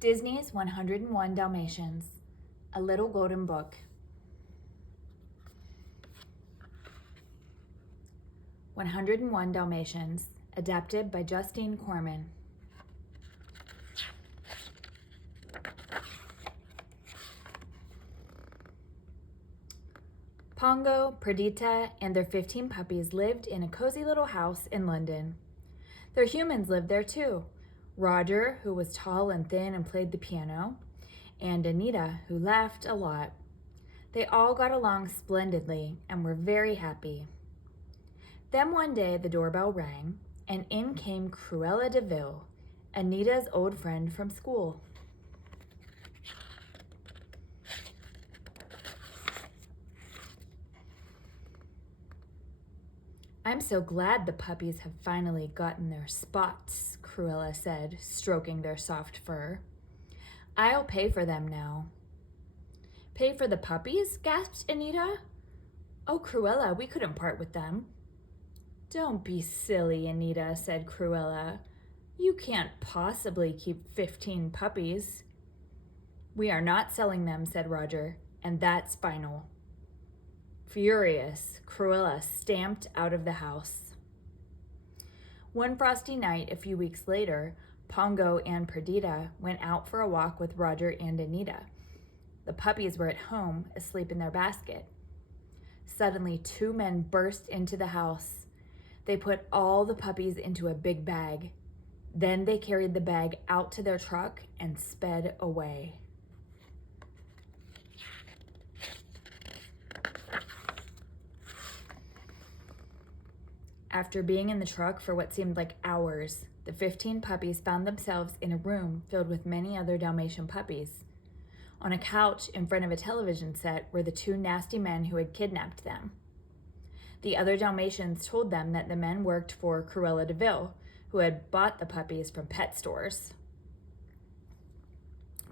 Disney's 101 Dalmatians, A Little Golden Book. 101 Dalmatians, adapted by Justine Korman. Pongo, Perdita, and their 15 puppies lived in a cozy little house in London. Their humans lived there too. Roger, who was tall and thin and played the piano, and Anita, who laughed a lot. They all got along splendidly and were very happy. Then one day the doorbell rang, and in came Cruella de Vil, Anita's old friend from school. "I'm so glad the puppies have finally gotten their spots," Cruella said, stroking their soft fur. "I'll pay for them now." "Pay for the puppies?" gasped Anita. "Oh, Cruella, we couldn't part with them." "Don't be silly, Anita," said Cruella. "You can't possibly keep 15 puppies." "We are not selling them," said Roger, "and that's final." Furious, Cruella stamped out of the house. One frosty night a few weeks later, Pongo and Perdita went out for a walk with Roger and Anita. The puppies were at home, asleep in their basket. Suddenly, two men burst into the house. They put all the puppies into a big bag. Then they carried the bag out to their truck and sped away. After being in the truck for what seemed like hours, the 15 puppies found themselves in a room filled with many other Dalmatian puppies. On a couch in front of a television set were the two nasty men who had kidnapped them. The other Dalmatians told them that the men worked for Cruella de Vil, who had bought the puppies from pet stores.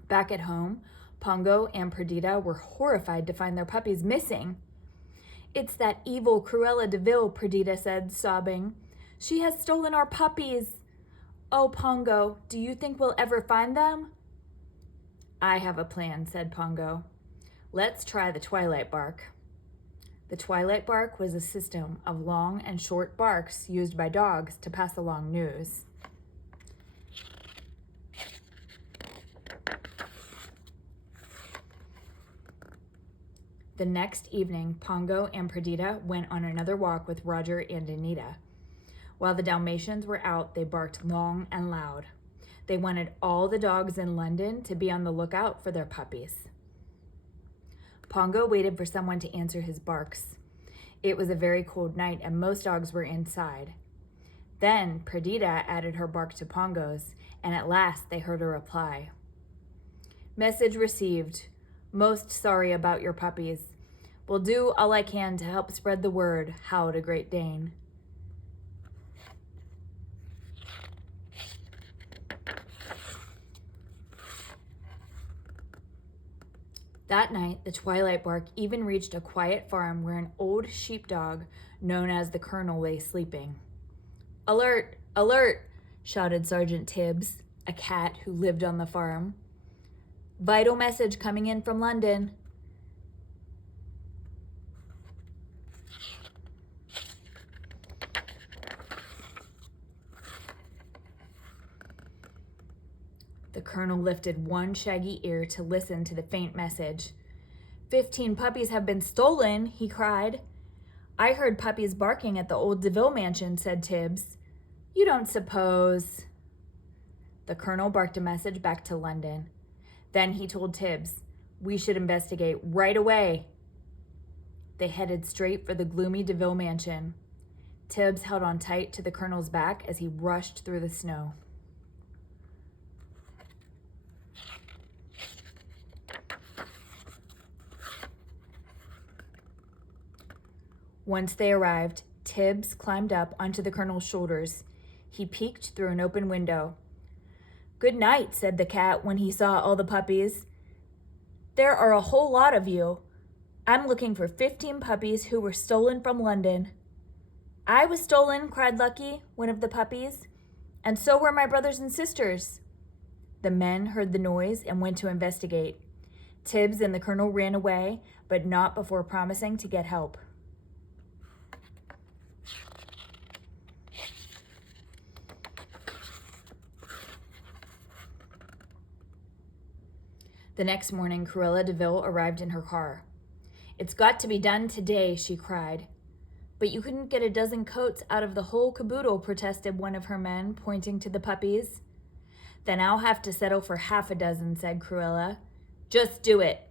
Back at home, Pongo and Perdita were horrified to find their puppies missing. "It's that evil Cruella de Vil," Perdita said, sobbing. "She has stolen our puppies." "Oh, Pongo, do you think we'll ever find them?" "I have a plan," said Pongo. "Let's try the twilight bark." The twilight bark was a system of long and short barks used by dogs to pass along news. The next evening, Pongo and Perdita went on another walk with Roger and Anita. While the Dalmatians were out, they barked long and loud. They wanted all the dogs in London to be on the lookout for their puppies. Pongo waited for someone to answer his barks. It was a very cold night and most dogs were inside. Then Perdita added her bark to Pongo's, and at last they heard a reply. "Message received. Most sorry about your puppies. Will do all I can to help spread the word," howled a Great Dane. That night, the twilight bark even reached a quiet farm where an old sheepdog known as the Colonel lay sleeping. "Alert! Alert!" shouted Sergeant Tibbs, a cat who lived on the farm. "Vital message coming in from London." The Colonel lifted one shaggy ear to listen to the faint message. 15 puppies have been stolen," he cried. "I heard puppies barking at the old de Vil mansion," said Tibbs. "You don't suppose..." The Colonel barked a message back to London. Then he told Tibbs, "We should investigate right away." They headed straight for the gloomy de Vil mansion. Tibbs held on tight to the Colonel's back as he rushed through the snow. Once they arrived, Tibbs climbed up onto the Colonel's shoulders. He peeked through an open window. "Good night," said the cat when he saw all the puppies. "There are a whole lot of you. I'm looking for 15 puppies who were stolen from London." "I was stolen," cried Lucky, one of the puppies. "And so were my brothers and sisters." The men heard the noise and went to investigate. Tibbs and the colonel ran away, but not before promising to get help. The next morning, Cruella de Vil arrived in her car. "It's got to be done today," she cried. "But you couldn't get a dozen coats out of the whole caboodle," protested one of her men, pointing to the puppies. "Then I'll have to settle for half a dozen," said Cruella. "Just do it."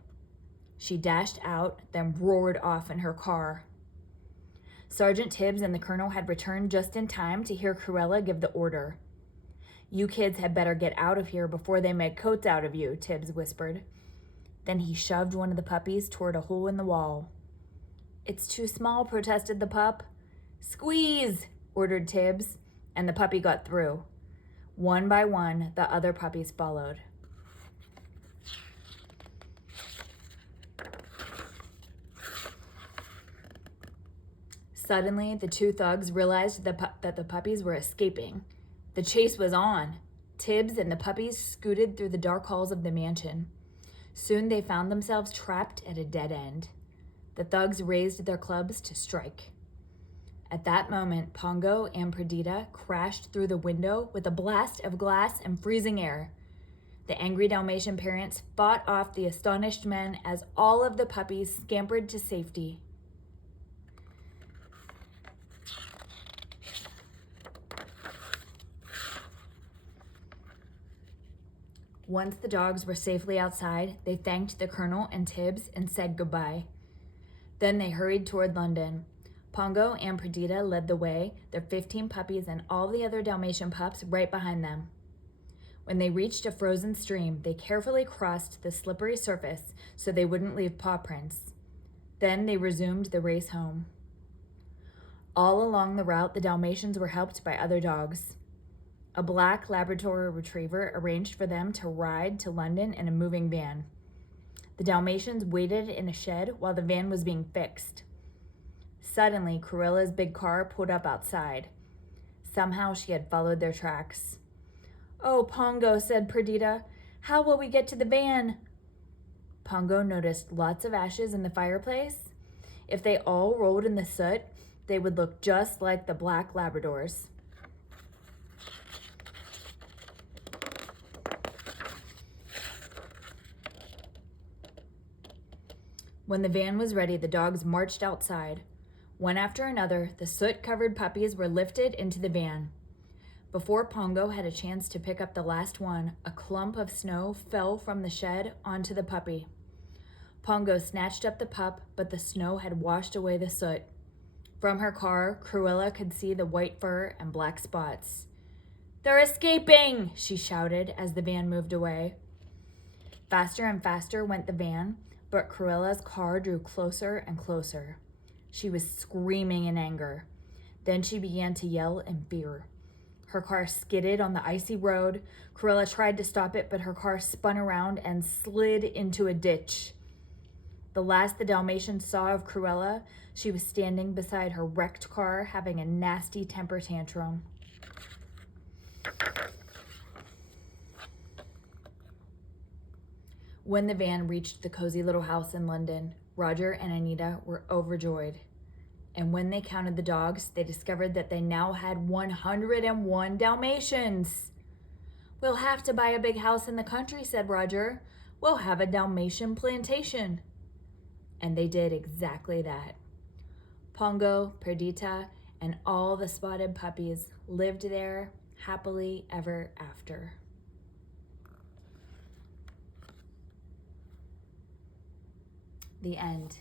She dashed out, then roared off in her car. Sergeant Tibbs and the colonel had returned just in time to hear Cruella give the order. "You kids had better get out of here before they make coats out of you," Tibbs whispered. Then he shoved one of the puppies toward a hole in the wall. "It's too small," protested the pup. "Squeeze," ordered Tibbs, and the puppy got through. One by one, the other puppies followed. Suddenly, the two thugs realized that the puppies were escaping. The chase was on. Tibbs and the puppies scooted through the dark halls of the mansion. Soon they found themselves trapped at a dead end. The thugs raised their clubs to strike. At that moment, Pongo and Perdita crashed through the window with a blast of glass and freezing air. The angry Dalmatian parents fought off the astonished men as all of the puppies scampered to safety. Once the dogs were safely outside, they thanked the colonel and Tibbs and said goodbye. Then they hurried toward London. Pongo and Perdita led the way, their 15 puppies and all the other Dalmatian pups right behind them. When they reached a frozen stream, they carefully crossed the slippery surface so they wouldn't leave paw prints. Then they resumed the race home. All along the route, the Dalmatians were helped by other dogs. A black Labrador retriever arranged for them to ride to London in a moving van. The Dalmatians waited in a shed while the van was being fixed. Suddenly, Cruella's big car pulled up outside. Somehow she had followed their tracks. "Oh, Pongo," said Perdita, "how will we get to the van?" Pongo noticed lots of ashes in the fireplace. If they all rolled in the soot, they would look just like the black Labradors. When the van was ready, the dogs marched outside. One after another, the soot-covered puppies were lifted into the van. Before Pongo had a chance to pick up the last one, a clump of snow fell from the shed onto the puppy. Pongo snatched up the pup, but the snow had washed away the soot. From her car, Cruella could see the white fur and black spots. "They're escaping!" she shouted as the van moved away. Faster and faster went the van, but Cruella's car drew closer and closer. She was screaming in anger. Then she began to yell in fear. Her car skidded on the icy road. Cruella tried to stop it, but her car spun around and slid into a ditch. The last the Dalmatians saw of Cruella, she was standing beside her wrecked car, having a nasty temper tantrum. When the van reached the cozy little house in London, Roger and Anita were overjoyed. And when they counted the dogs, they discovered that they now had 101 Dalmatians. "We'll have to buy a big house in the country," said Roger. "We'll have a Dalmatian plantation." And they did exactly that. Pongo, Perdita, and all the spotted puppies lived there happily ever after. The end.